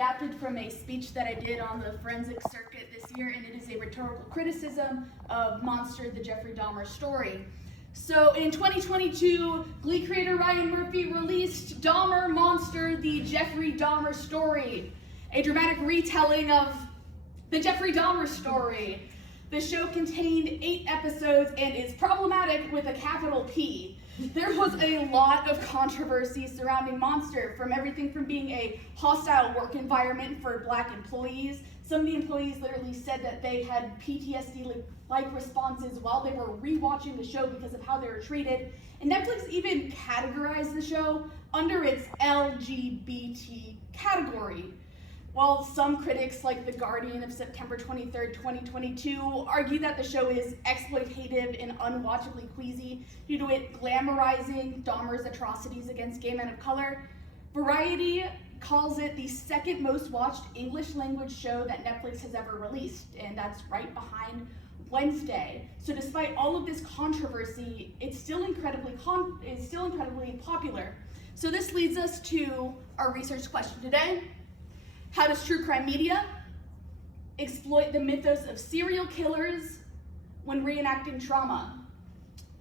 adapted from a speech that I did on the forensic circuit this year, and it is a rhetorical criticism of Monster, the Jeffrey Dahmer Story. So in 2022, Glee creator Ryan Murphy released Dahmer Monster, the Jeffrey Dahmer Story, a dramatic retelling of the Jeffrey Dahmer story. The show contained 8 episodes and is problematic with a capital P. There was a lot of controversy surrounding Monster, from everything from being a hostile work environment for Black employees. Some of the employees literally said that they had PTSD-like responses while they were rewatching the show because of how they were treated. And Netflix even categorized the show under its LGBT category. While some critics, like The Guardian of September 23rd, 2022, argue that the show is exploitative and unwatchably queasy due to it glamorizing Dahmer's atrocities against gay men of color, Variety calls it the second most watched English language show that Netflix has ever released, and that's right behind Wednesday. So despite all of this controversy, it's still incredibly popular. So this leads us to our research question today. How does true crime media exploit the mythos of serial killers when reenacting trauma?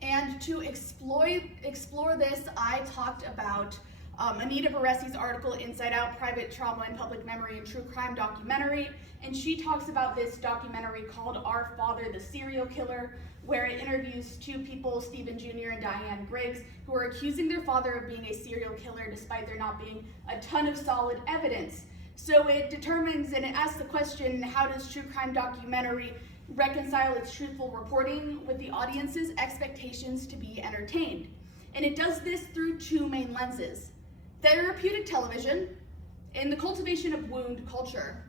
And to explore this, I talked about Anita Baressi's article, Inside Out, Private Trauma and Public Memory in True Crime Documentary. And she talks about this documentary called Our Father, the Serial Killer, where it interviews 2 people, Stephen Jr. and Diane Griggs, who are accusing their father of being a serial killer despite there not being a ton of solid evidence. So it determines and it asks the question, how does true crime documentary reconcile its truthful reporting with the audience's expectations to be entertained? And it does this through 2 main lenses: therapeutic television and the cultivation of wound culture.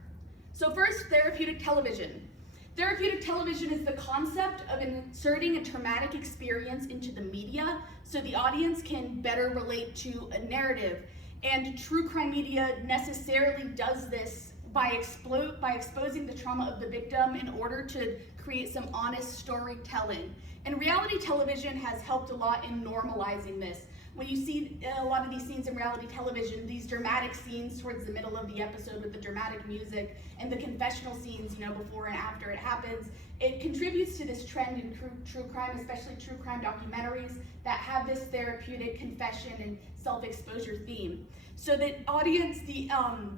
So first, therapeutic television. Therapeutic television is the concept of inserting a traumatic experience into the media so the audience can better relate to a narrative. And true crime media necessarily does this by exposing the trauma of the victim in order to create some honest storytelling. And reality television has helped a lot in normalizing this. When you see a lot of these scenes in reality television, these dramatic scenes towards the middle of the episode with the dramatic music and the confessional scenes, before and after it happens, it contributes to this trend in true crime, especially true crime documentaries that have this therapeutic confession and self-exposure theme. So the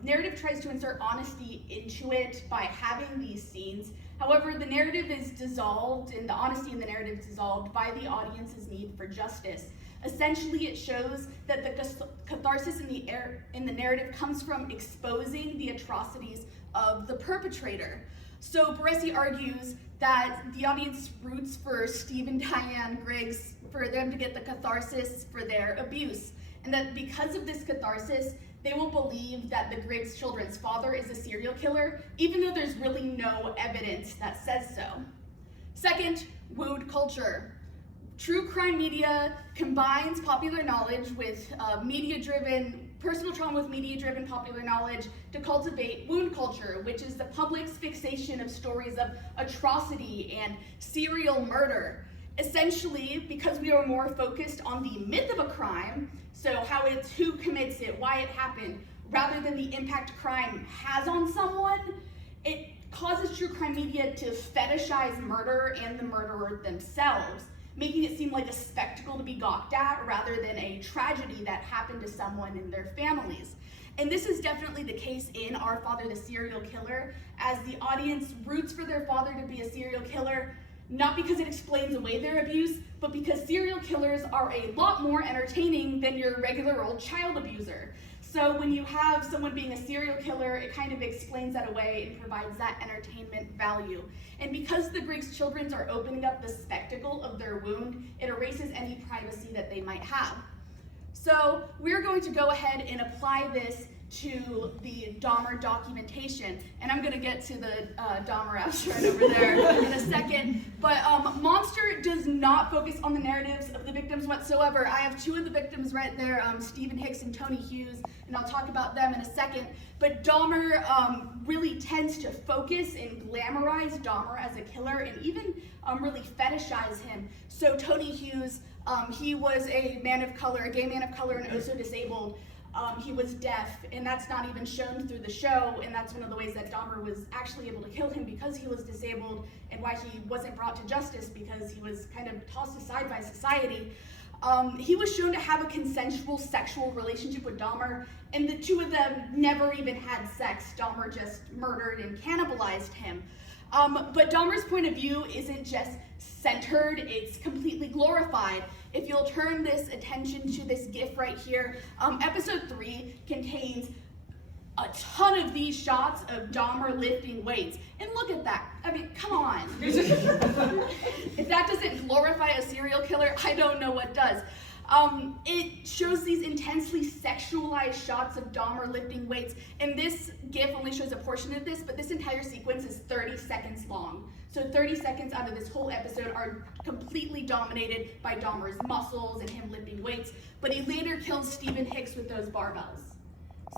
narrative tries to insert honesty into it by having these scenes. However, the narrative is dissolved, and the honesty in the narrative is dissolved by the audience's need for justice. Essentially, it shows that the catharsis in the narrative comes from exposing the atrocities of the perpetrator. So Barressi argues that the audience roots for Steve and Diane Griggs for them to get the catharsis for their abuse, and that because of this catharsis, they will believe that the Griggs children's father is a serial killer, even though there's really no evidence that says so. Second, wound culture. True crime media combines popular knowledge with personal trauma with media-driven popular knowledge to cultivate wound culture, which is the public's fixation of stories of atrocity and serial murder. Essentially, because we are more focused on the myth of a crime, so who commits it, why it happened, rather than the impact crime has on someone, it causes true crime media to fetishize murder and the murderer themselves, making it seem like a spectacle to be gawked at rather than a tragedy that happened to someone and their families. And this is definitely the case in Our Father, the Serial Killer, as the audience roots for their father to be a serial killer, not because it explains away their abuse, but because serial killers are a lot more entertaining than your regular old child abuser. So when you have someone being a serial killer, it kind of explains that away and provides that entertainment value. And because the Griggs children are opening up the spectacle of their wound, it erases any privacy that they might have. So we're going to go ahead and apply this to the Dahmer documentation. And I'm going to get to the Dahmer apps right over there in a second. But Monster does not focus on the narratives of the victims whatsoever. I have 2 of the victims right there, Stephen Hicks and Tony Hughes, and I'll talk about them in a second. But Dahmer really tends to focus and glamorize Dahmer as a killer and even really fetishize him. So Tony Hughes, he was a man of color, a gay man of color, and also disabled. he was deaf, and that's not even shown through the show, and that's one of the ways that Dahmer was actually able to kill him, because he was disabled, and why he wasn't brought to justice, because he was kind of tossed aside by society. He was shown to have a consensual sexual relationship with Dahmer, and the two of them never even had sex. Dahmer just murdered and cannibalized him. But Dahmer's point of view isn't just centered, it's completely glorified. If you'll turn this attention to this GIF right here, episode 3 contains a ton of these shots of Dahmer lifting weights. And look at that. I mean, come on. If that doesn't glorify a serial killer, I don't know what does. It shows these intensely sexualized shots of Dahmer lifting weights, and this GIF only shows a portion of this, but this entire sequence is 30 seconds long. So 30 seconds out of this whole episode are completely dominated by Dahmer's muscles and him lifting weights, but he later kills Stephen Hicks with those barbells.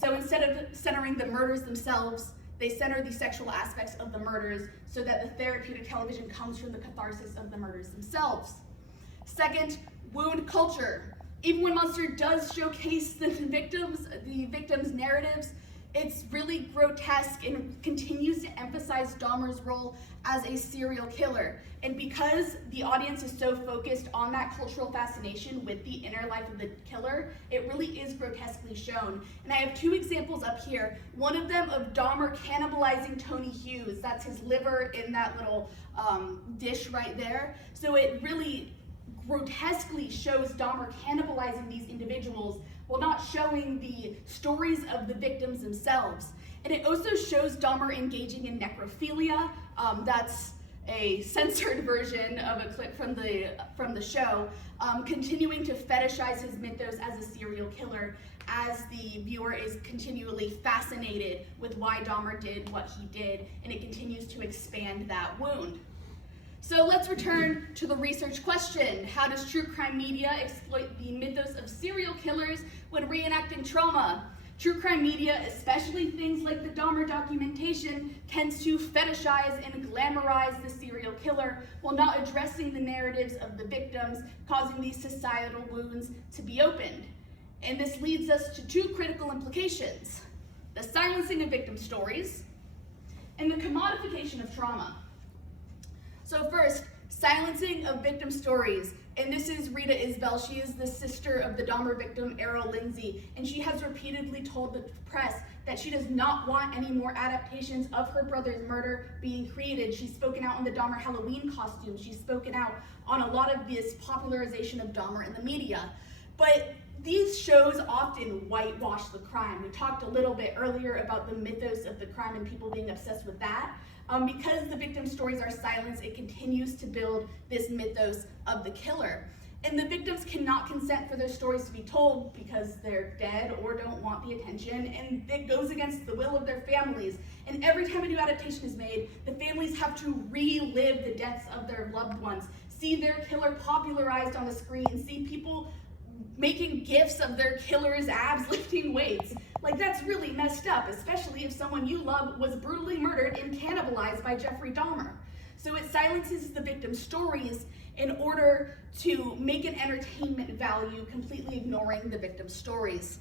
So instead of centering the murders themselves, they center the sexual aspects of the murders so that the therapeutic television comes from the catharsis of the murders themselves. Second, wound culture. Even when Monster does showcase the victims' narratives, it's really grotesque and continues to emphasize Dahmer's role as a serial killer. And because the audience is so focused on that cultural fascination with the inner life of the killer, it really is grotesquely shown. And I have 2 examples up here. One of them of Dahmer cannibalizing Tony Hughes. That's his liver in that little dish right there. So it really grotesquely shows Dahmer cannibalizing these individuals while not showing the stories of the victims themselves. And it also shows Dahmer engaging in necrophilia. That's a censored version of a clip from the show, continuing to fetishize his mythos as a serial killer, as the viewer is continually fascinated with why Dahmer did what he did, and it continues to expand that wound. So let's return to the research question. How does true crime media exploit the mythos of serial killers when reenacting trauma? True crime media, especially things like the Dahmer documentation, tends to fetishize and glamorize the serial killer while not addressing the narratives of the victims, causing these societal wounds to be opened. And this leads us to 2 critical implications: the silencing of victim stories and the commodification of trauma. So first, silencing of victim stories. And this is Rita Isbell. She is the sister of the Dahmer victim, Errol Lindsay, and she has repeatedly told the press that she does not want any more adaptations of her brother's murder being created. She's spoken out on the Dahmer Halloween costume. She's spoken out on a lot of this popularization of Dahmer in the media. But these shows often whitewash the crime. We talked a little bit earlier about the mythos of the crime and people being obsessed with that. Because the victim stories are silenced, it continues to build this mythos of the killer. And the victims cannot consent for their stories to be told because they're dead or don't want the attention, and it goes against the will of their families. And every time a new adaptation is made, the families have to relive the deaths of their loved ones, see their killer popularized on the screen, see people making gifs of their killer's abs lifting weights. Like, that's really messed up, especially if someone you love was brutally murdered and cannibalized by Jeffrey Dahmer. So it silences the victim stories in order to make an entertainment value, completely ignoring the victim stories.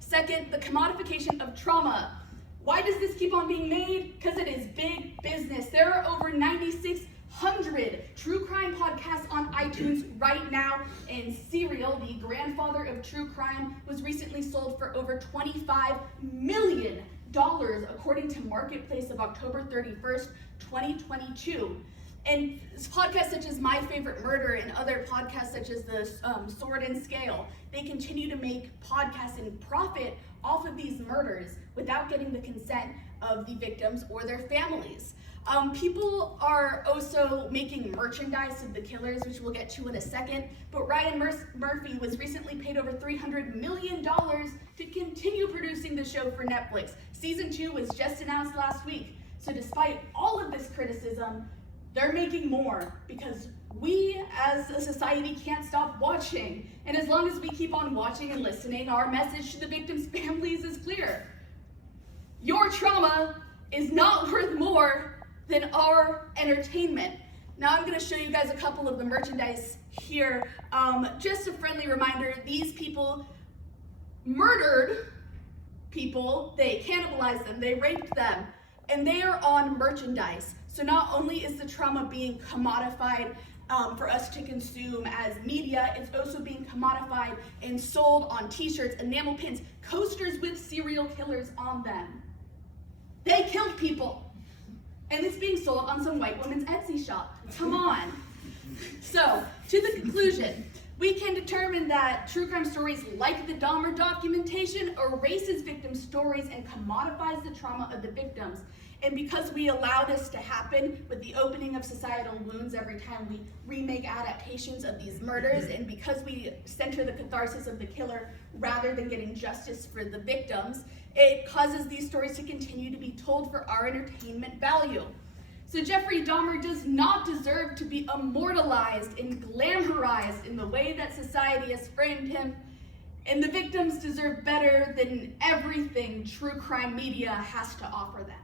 Second, the commodification of trauma. Why does this keep on being made? Because it is big business. There are over 9,600 true crime podcasts on iTunes right now, and Serial, the grandfather of true crime, was recently sold for over $25 million, according to Marketplace of October 31st, 2022. And podcasts such as My Favorite Murder and other podcasts such as the Sword and Scale, they continue to make podcasts and profit off of these murders without getting the consent of the victims or their families. People are also making merchandise of the killers, which we'll get to in a second, but Ryan Murphy was recently paid over $300 million to continue producing the show for Netflix. Season 2 was just announced last week. So despite all of this criticism, they're making more because we as a society can't stop watching. And as long as we keep on watching and listening, our message to the victims' families is clear. Your trauma is not worth more than our entertainment. Now I'm going to show you guys a couple of the merchandise here. Just a friendly reminder, these people murdered people, they cannibalized them, they raped them, and they are on merchandise. So not only is the trauma being commodified for us to consume as media, it's also being commodified and sold on t-shirts, enamel pins, coasters with serial killers on them. They killed people, and it's being sold on some white woman's Etsy shop. Come on. So, to the conclusion, we can determine that true crime stories like the Dahmer documentation erases victim stories and commodifies the trauma of the victims. And because we allow this to happen with the opening of societal wounds every time we remake adaptations of these murders, and because we center the catharsis of the killer rather than getting justice for the victims, it causes these stories to continue to be told for our entertainment value. So Jeffrey Dahmer does not deserve to be immortalized and glamorized in the way that society has framed him, and the victims deserve better than everything true crime media has to offer them.